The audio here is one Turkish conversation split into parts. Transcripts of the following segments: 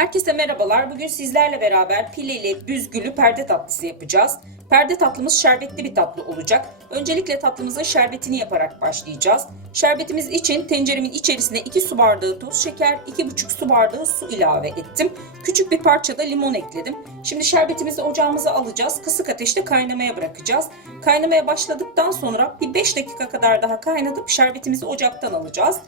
Herkese merhabalar. Bugün sizlerle beraber pileli, büzgülü perde tatlısı yapacağız. Perde tatlımız şerbetli bir tatlı olacak. Öncelikle tatlımızın şerbetini yaparak başlayacağız. Şerbetimiz için tenceremin içerisine 2 su bardağı toz şeker, 2,5 su bardağı su ilave ettim. Küçük bir parça da limon ekledim. Şimdi şerbetimizi ocağımıza alacağız. Kısık ateşte kaynamaya bırakacağız. Kaynamaya başladıktan sonra bir 5 dakika kadar daha kaynatıp şerbetimizi ocaktan alacağız.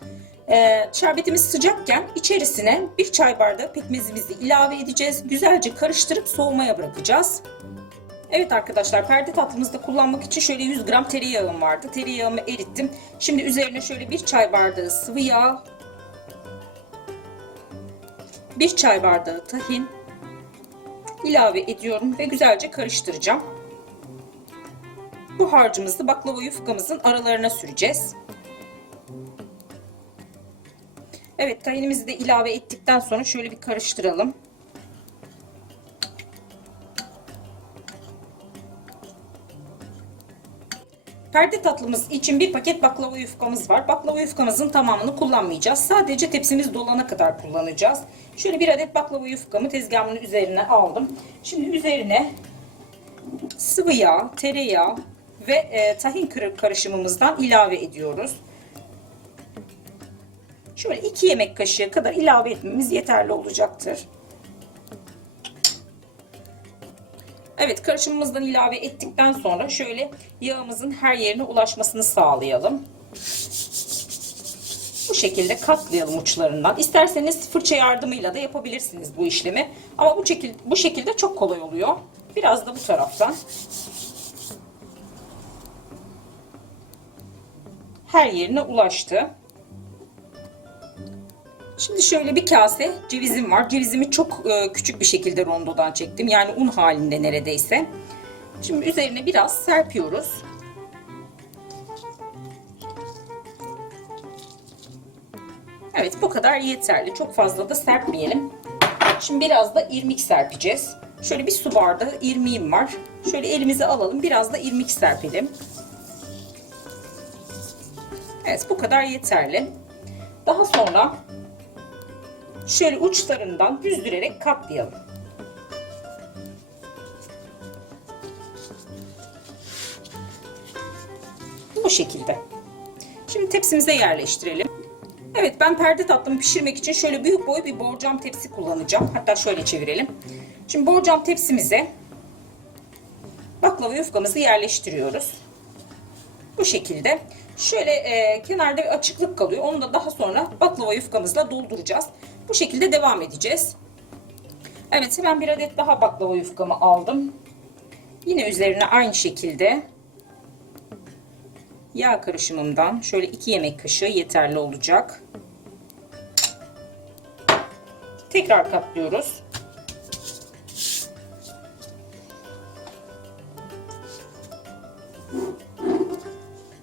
Ee, şerbetimiz sıcakken içerisine bir çay bardağı pekmezimizi ilave edeceğiz. Güzelce karıştırıp soğumaya bırakacağız. Evet arkadaşlar perde tatlımızda kullanmak için şöyle 100 gram tereyağım vardı. Tereyağımı erittim. Şimdi üzerine şöyle bir çay bardağı sıvı yağ, bir çay bardağı tahin ilave ediyorum ve güzelce karıştıracağım. Bu harcımızı baklava yufkamızın aralarına süreceğiz. Evet tahinimizi de ilave ettikten sonra şöyle bir karıştıralım. Perde tatlımız için bir paket baklava yufkamız var. Baklava yufkamızın tamamını kullanmayacağız. Sadece tepsimiz dolana kadar kullanacağız. Şöyle bir adet baklava yufkamı tezgahımın üzerine aldım. Şimdi üzerine sıvı yağ, tereyağı ve e, tahin karışımımızdan ilave ediyoruz. Şöyle 2 yemek kaşığı kadar ilave etmemiz yeterli olacaktır. Evet karışımımızdan ilave ettikten sonra şöyle yağımızın her yerine ulaşmasını sağlayalım. Bu şekilde katlayalım uçlarından. İsterseniz fırça yardımıyla da yapabilirsiniz bu işlemi. Ama bu şekilde, bu şekilde çok kolay oluyor. Biraz da bu taraftan. Her yerine ulaştı. Şimdi şöyle bir kase cevizim var. Cevizimi çok e, küçük bir şekilde rondodan çektim. Yani un halinde neredeyse. Şimdi üzerine biraz serpiyoruz. Evet bu kadar yeterli. Çok fazla da serpmeyelim. Şimdi biraz da irmik serpeceğiz. Şöyle bir su bardağı irmiğim var. Şöyle elimize alalım. Biraz da irmik serpelim. Evet bu kadar yeterli. Daha sonra şöyle uçlarından düzdürerek katlayalım. Bu şekilde. Şimdi tepsimize yerleştirelim. Evet ben perde tatlımı pişirmek için şöyle büyük boy bir borcam tepsi kullanacağım. Hatta şöyle çevirelim. Şimdi borcam tepsimize baklava yufkamızı yerleştiriyoruz. Bu şekilde. Şöyle e, kenarda bir açıklık kalıyor. Onu da daha sonra baklava yufkamızla dolduracağız. Bu şekilde devam edeceğiz. Evet hemen bir adet daha baklava yufkamı aldım. Yine üzerine aynı şekilde yağ karışımımdan şöyle 2 yemek kaşığı yeterli olacak. Tekrar katlıyoruz.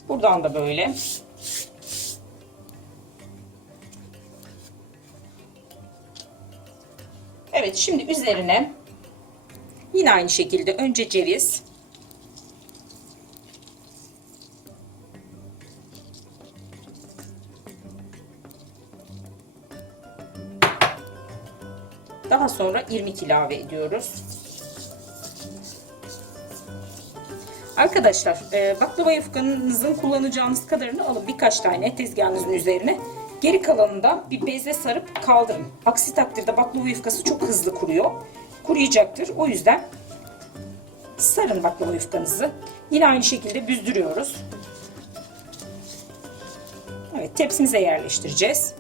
Buradan da böyle. Evet şimdi üzerine yine aynı şekilde önce ceviz daha sonra irmik ilave ediyoruz. Arkadaşlar e, baklava yufkanızın kullanacağınız kadarını alın birkaç tane tezgahınızın üzerine. Geri kalanını da bir beze sarıp kaldırın. Aksi takdirde baklava yufkası çok hızlı kuruyor. Kuruyacaktır. O yüzden sarın baklava yufkanızı. Yine aynı şekilde büzdürüyoruz. Evet tepsimize yerleştireceğiz.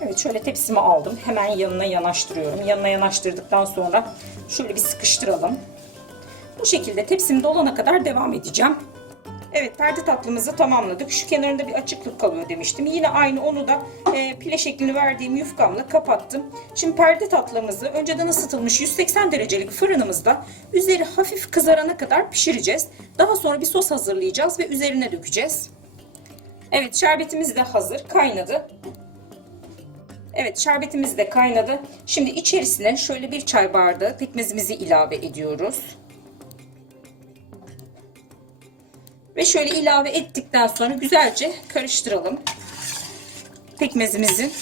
Evet şöyle tepsimi aldım. Hemen yanına yanaştırıyorum. Yanına yanaştırdıktan sonra şöyle bir sıkıştıralım. Bu şekilde tepsim dolana kadar devam edeceğim. Evet perde tatlımızı tamamladık. Şu kenarında bir açıklık kalıyor demiştim. Yine aynı onu da e, pile şeklini verdiğim yufkamla kapattım. Şimdi perde tatlımızı önceden ısıtılmış 180 derecelik fırınımızda üzeri hafif kızarana kadar pişireceğiz. Daha sonra bir sos hazırlayacağız ve üzerine dökeceğiz. Evet şerbetimiz de hazır kaynadı. Evet şerbetimiz de kaynadı. Şimdi içerisine şöyle bir çay bardağı pekmezimizi ilave ediyoruz. Ve şöyle ilave ettikten sonra güzelce karıştıralım. Pekmezimizin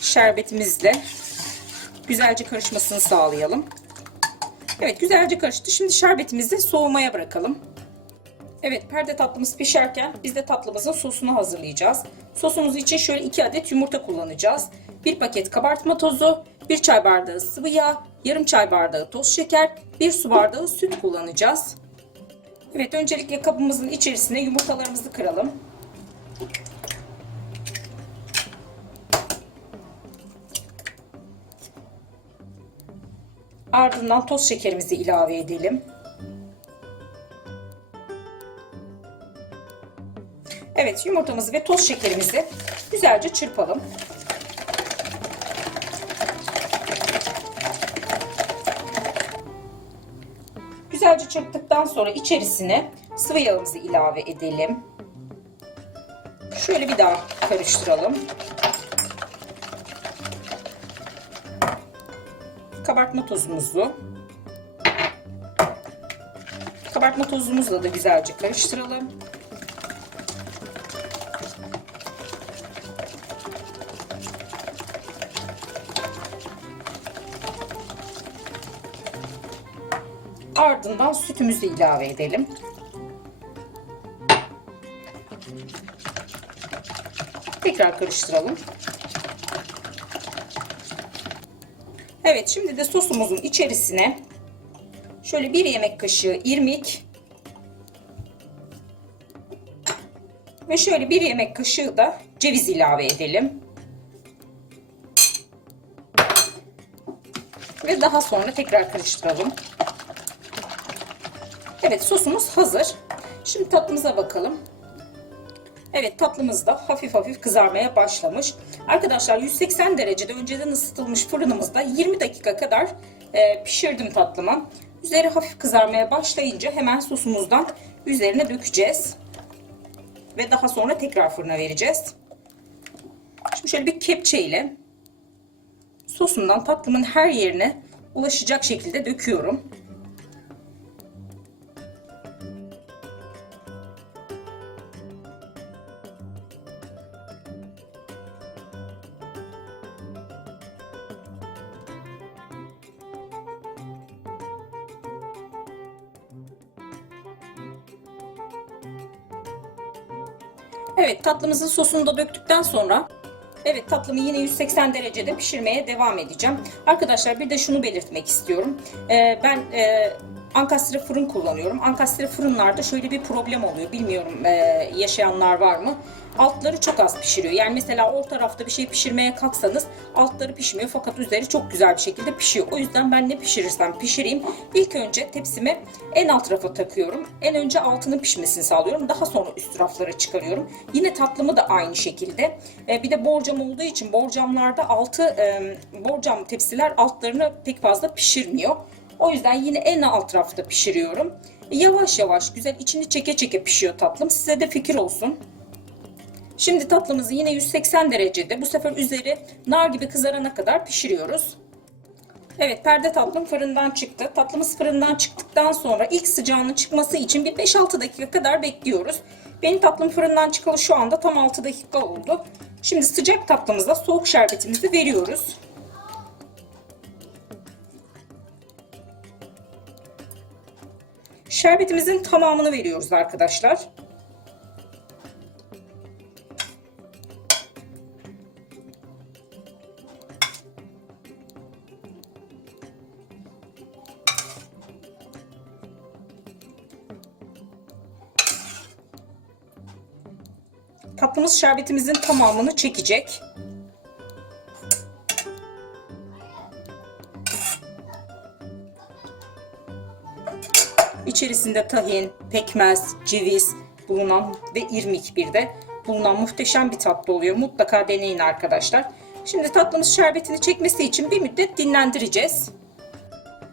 şerbetimizle Güzelce karışmasını sağlayalım. Evet güzelce karıştı. Şimdi şerbetimizi soğumaya bırakalım. Evet perde tatlımız pişerken biz de tatlımızın sosunu hazırlayacağız. Sosumuz için şöyle 2 adet yumurta kullanacağız. 1 paket kabartma tozu, 1 çay bardağı sıvı yağ, yarım çay bardağı toz şeker, 1 su bardağı süt kullanacağız. Evet öncelikle kabımızın içerisine yumurtalarımızı kıralım. Ardından toz şekerimizi ilave edelim. Evet yumurtamızı ve toz şekerimizi güzelce çırpalım. Güzelce çırptıktan sonra içerisine sıvı yağımızı ilave edelim. Şöyle bir daha karıştıralım. Kabartma tozumuzu kabartma tozumuzla da güzelce karıştıralım. Ardından sütümüzü ilave edelim. Tekrar karıştıralım. Evet şimdi de sosumuzun içerisine şöyle bir yemek kaşığı irmik ve şöyle bir yemek kaşığı da ceviz ilave edelim. Ve daha sonra tekrar karıştıralım. Evet sosumuz hazır. Şimdi tatlımıza bakalım. Evet tatlımız da hafif hafif kızarmaya başlamış. Arkadaşlar 180 derecede önceden ısıtılmış fırınımızda 20 dakika kadar e, pişirdim tatlımı. Üzeri hafif kızarmaya başlayınca hemen sosumuzdan üzerine dökeceğiz. Ve daha sonra tekrar fırına vereceğiz. Şimdi şöyle bir kepçe ile sosumdan tatlımın her yerine ulaşacak şekilde döküyorum. Evet tatlımızın sosunu da döktükten sonra Evet tatlımı yine 180 derecede pişirmeye devam edeceğim. Arkadaşlar bir de şunu belirtmek istiyorum. Ee, ben e, ankastre fırın kullanıyorum. Ankastre fırınlarda şöyle bir problem oluyor. Bilmiyorum e, yaşayanlar var mı? Altları çok az pişiriyor. Yani mesela o tarafta bir şey pişirmeye kalksanız altları pişmiyor fakat üzeri çok güzel bir şekilde pişiyor. O yüzden ben ne pişirirsem pişireyim. İlk önce tepsimi en alt rafa takıyorum. En önce altının pişmesini sağlıyorum. Daha sonra üst raflara çıkarıyorum. Yine tatlımı da aynı şekilde. E, bir de borcam olduğu için borcamlarda altı e, borcam tepsiler altlarını pek fazla pişirmiyor. O yüzden yine en alt rafta pişiriyorum. Yavaş yavaş güzel içini çeke çeke pişiyor tatlım. Size de fikir olsun. Şimdi tatlımızı yine 180 derecede bu sefer üzeri nar gibi kızarana kadar pişiriyoruz. Evet perde tatlım fırından çıktı. Tatlımız fırından çıktıktan sonra ilk sıcağının çıkması için bir 5-6 dakika kadar bekliyoruz. Benim tatlım fırından çıkalı şu anda tam 6 dakika oldu. Şimdi sıcak tatlımıza soğuk şerbetimizi veriyoruz. Şerbetimizin tamamını veriyoruz arkadaşlar. Tatlımız şerbetimizin tamamını çekecek. İçerisinde tahin, pekmez, ceviz bulunan ve irmik bir de bulunan muhteşem bir tatlı oluyor. Mutlaka deneyin arkadaşlar. Şimdi tatlımız şerbetini çekmesi için bir müddet dinlendireceğiz.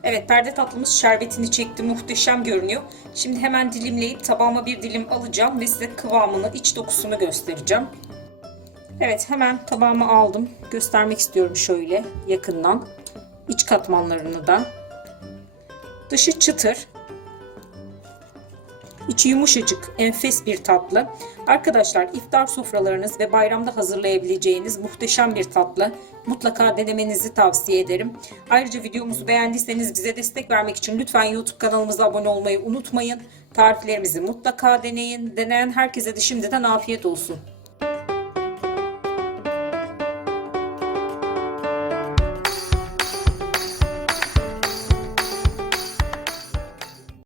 Evet perde tatlımız şerbetini çekti. Muhteşem görünüyor. Şimdi hemen dilimleyip tabağıma bir dilim alacağım ve size kıvamını, iç dokusunu göstereceğim. Evet hemen tabağıma aldım. Göstermek istiyorum şöyle yakından. İç katmanlarını da. Dışı çıtır. İçi yumuşacık, enfes bir tatlı. Arkadaşlar iftar sofralarınız ve bayramda hazırlayabileceğiniz muhteşem bir tatlı. Mutlaka denemenizi tavsiye ederim. Ayrıca videomuzu beğendiyseniz bize destek vermek için lütfen YouTube kanalımıza abone olmayı unutmayın. Tariflerimizi mutlaka deneyin. Deneyen herkese de şimdiden afiyet olsun.